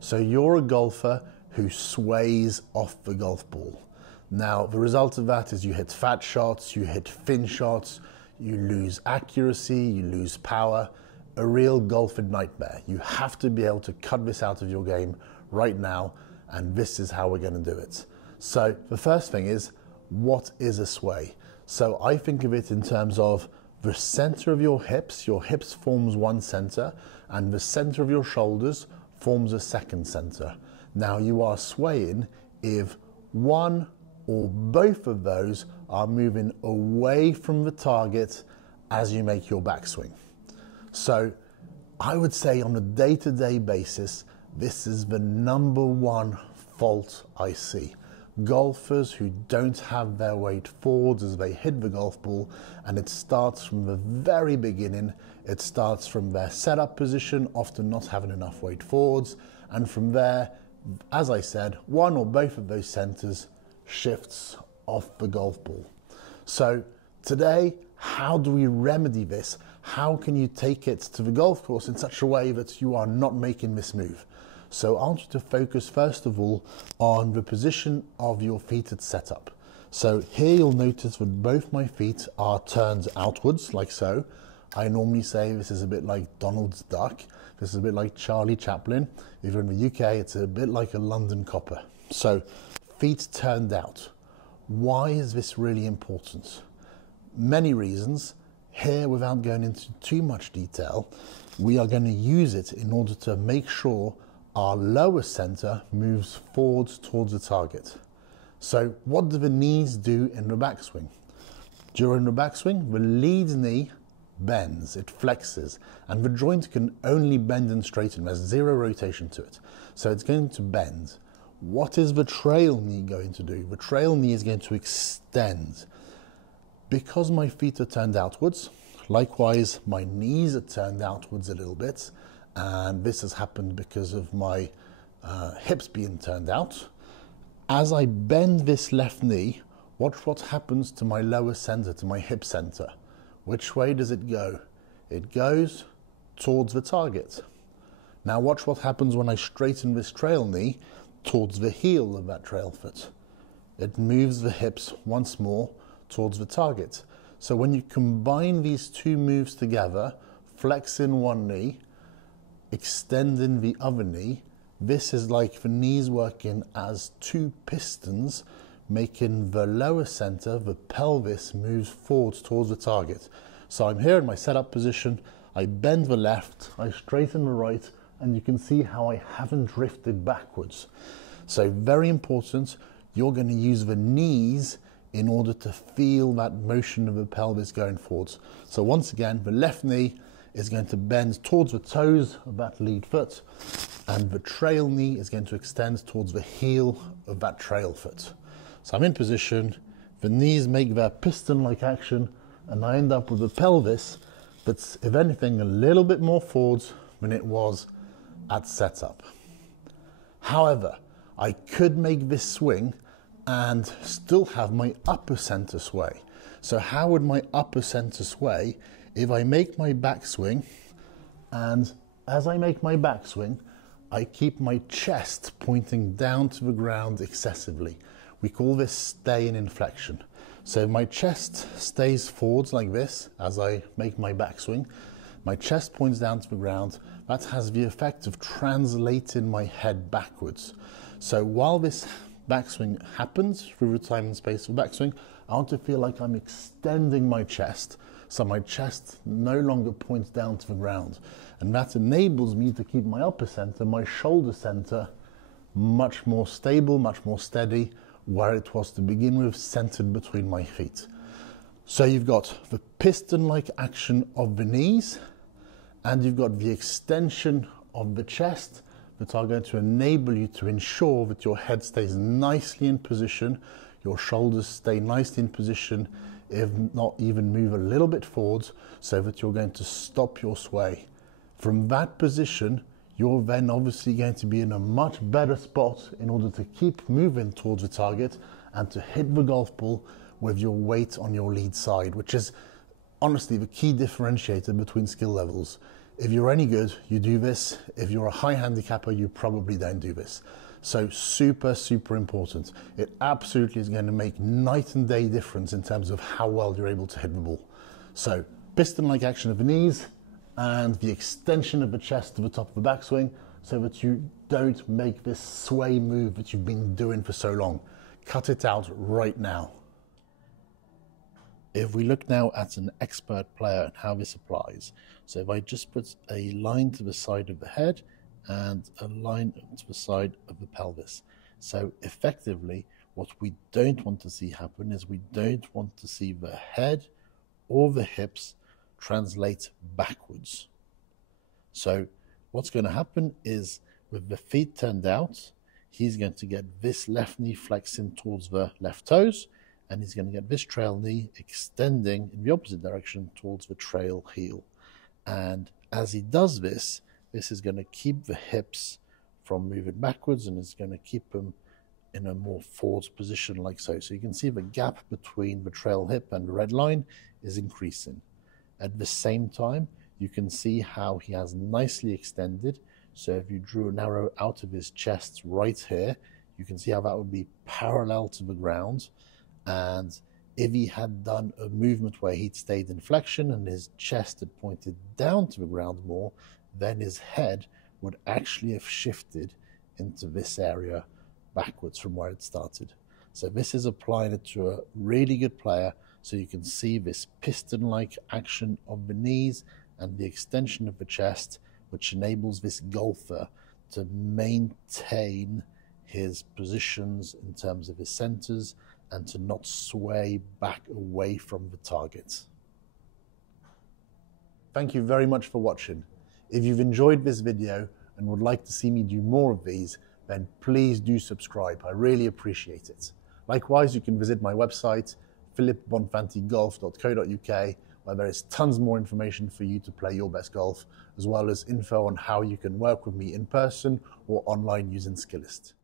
So you're a golfer who sways off the golf ball. Now, the result of that is you hit fat shots, you hit thin shots, you lose accuracy, you lose power. A real golfing nightmare. You have to be able to cut this out of your game right now, and this is how we're going to do it. So the first thing is, what is a sway? So I think of it in terms of the center of your hips. Your hips forms one center, and the center of your shoulders forms a second center. Now you are swaying if one or both of those are moving away from the target as you make your backswing. So I would say on a day-to-day basis, this is the number one fault I see. Golfers who don't have their weight forwards as they hit the golf ball, and it starts from the very beginning. It starts from their setup position, often not having enough weight forwards, and from there, as I said, one or both of those centers shifts off the golf ball. So today, how do we remedy this? How can you take it to the golf course in such a way that you are not making this move? So I want you to focus first of all on the position of your feet at setup. So here you'll notice that both my feet are turned outwards like so. I normally say this is a bit like Donald's duck. This is a bit like Charlie Chaplin. If you're in the UK, it's a bit like a London copper. So feet turned out. Why is this really important? Many reasons. Here, without going into too much detail, we are going to use it in order to make sure our lower center moves forwards towards the target. So what do the knees do in the backswing? During the backswing, the lead knee bends, it flexes, and the joint can only bend and straighten. There's zero rotation to it. So it's going to bend. What is the trail knee going to do? The trail knee is going to extend. Because my feet are turned outwards, likewise my knees are turned outwards a little bit, and this has happened because of my hips being turned out. As I bend this left knee, watch what happens to my lower center, to my hip center. Which way does it go? It goes towards the target. Now watch what happens when I straighten this trail knee towards the heel of that trail foot. It moves the hips once more towards the target. So when you combine these two moves together, flexing one knee, extending the other knee, this is like the knees working as two pistons, making the lower center, the pelvis, moves forwards towards the target. So I'm here in my setup position, I bend the left, I straighten the right, and you can see how I haven't drifted backwards. So very important, you're going to use the knees in order to feel that motion of the pelvis going forwards. So once again, the left knee is going to bend towards the toes of that lead foot, and the trail knee is going to extend towards the heel of that trail foot. So I'm in position, the knees make their piston-like action, and I end up with a pelvis that's, if anything, a little bit more forwards than it was at setup. However, I could make this swing and still have my upper center sway. So how would my upper center sway if I make my backswing, and as I make my backswing, I keep my chest pointing down to the ground excessively. We call this stay in inflection. So my chest stays forwards like this as I make my backswing. My chest points down to the ground. That has the effect of translating my head backwards. So while this backswing happens through the time and space of backswing, I want to feel like I'm extending my chest, so my chest no longer points down to the ground. And that enables me to keep my upper center, my shoulder center, much more stable, much more steady, where it was to begin with, centered between my feet. So you've got the piston-like action of the knees, and you've got the extension of the chest that are going to enable you to ensure that your head stays nicely in position, your shoulders stay nicely in position, if not even move a little bit forwards, so that you're going to stop your sway. From that position, you're then obviously going to be in a much better spot in order to keep moving towards the target and to hit the golf ball with your weight on your lead side, which is honestly the key differentiator between skill levels. If you're any good, you do this. If you're a high handicapper, you probably don't do this. So super, super important. It absolutely is going to make night and day difference in terms of how well you're able to hit the ball. So piston-like action of the knees and the extension of the chest to the top of the backswing so that you don't make this sway move that you've been doing for so long. Cut it out right now. If we look now at an expert player and how this applies, so if I just put a line to the side of the head and a line to the side of the pelvis. So effectively, what we don't want to see happen is we don't want to see the head or the hips translate backwards. So what's going to happen is with the feet turned out, he's going to get this left knee flexing towards the left toes, and he's going to get this trail knee extending in the opposite direction towards the trail heel. And as he does this, this is going to keep the hips from moving backwards, and it's going to keep them in a more forward position like so. So you can see the gap between the trail hip and the red line is increasing. At the same time, you can see how he has nicely extended. So if you drew an arrow out of his chest right here, you can see how that would be parallel to the ground. And if he had done a movement where he'd stayed in flexion and his chest had pointed down to the ground more, then his head would actually have shifted into this area backwards from where it started. So this is applying it to a really good player, so you can see this piston-like action of the knees and the extension of the chest, which enables this golfer to maintain his positions in terms of his centers and to not sway back away from the target. Thank you very much for watching. If you've enjoyed this video and would like to see me do more of these, then please do subscribe. I really appreciate it. Likewise, you can visit my website, philipbonfantigolf.co.uk, where there is tons more information for you to play your best golf, as well as info on how you can work with me in person or online using Skillist.